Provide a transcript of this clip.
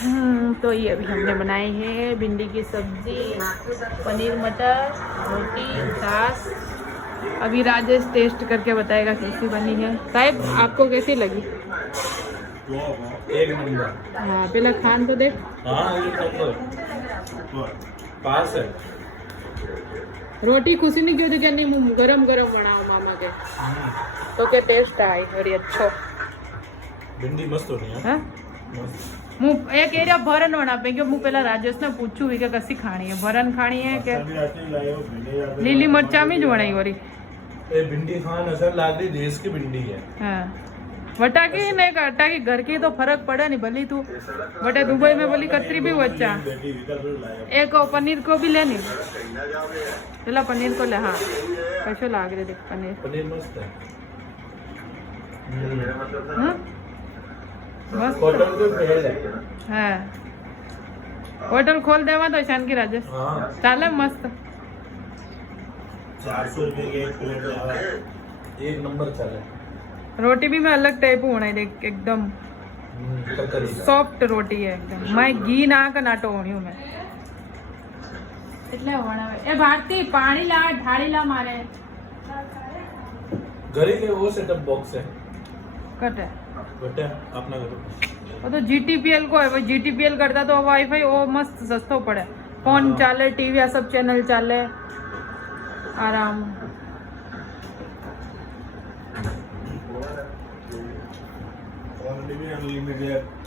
तो ये अभी हमने बनाई है भिंडी की सब्जी, पनीर मटर, रोटी, छाछ। अभी राजेश टेस्ट करके बताएगा कैसी बनी है। साहिब आपको कैसी लगी? एक नंबर। हाँ पहले खान तो देख। हाँ एक नंबर पास है। रोटी खुशी नहीं क्यों थी कि नहीं गरम गरम बनाओ मामा के तो के टेस्ट आई वरी अच्छो। भिंडी मस्त होनी है। हाँ હું એક એરિયા ભરન વણાપે કે હું પેલા રાજેશને પૂછું કે કસી ખાણી है ભરન ખાણી है કે લીલી મરચા में જ વણાઈ વરી ये भिंडी खान असर लाग रही देश की भिंडी है। हाँ वटाकी नहीं अटाकी घर की तो फर्क पड़े नहीं भली तू बटे दुबई में बोली कतरी भी बच्चा एक पनीर को भी लेनी पहला पनीर को ले। हाँ कैसे लाग रहे देख पनीर पनीर मस्त है। हाँ? मस्त होटल के फेल है। हाँ होटल खोल देवा तो शान की राजेश हाँ चाले मस्त 400 रुपए के एक प्लेट आवा एक नंबर चले। रोटी भी मैं अलग टाइप बनाई देख एकदम सॉफ्ट रोटी है एकदम मैं घी नाक नाटो वण्यो मैं એટલે વણાવે એ ભારતી પાણી લા ઢાળી લા મારે घरे के वो सेटअप बॉक्स है कटे बेटा अपना घर वो तो जीटीपीएल को है भाई जीटीपीएल करता तो वाईफाई वो मस्त सस्तो पड़े फोन चाले टीवी सब चैनल चाले आराम। Online unlimited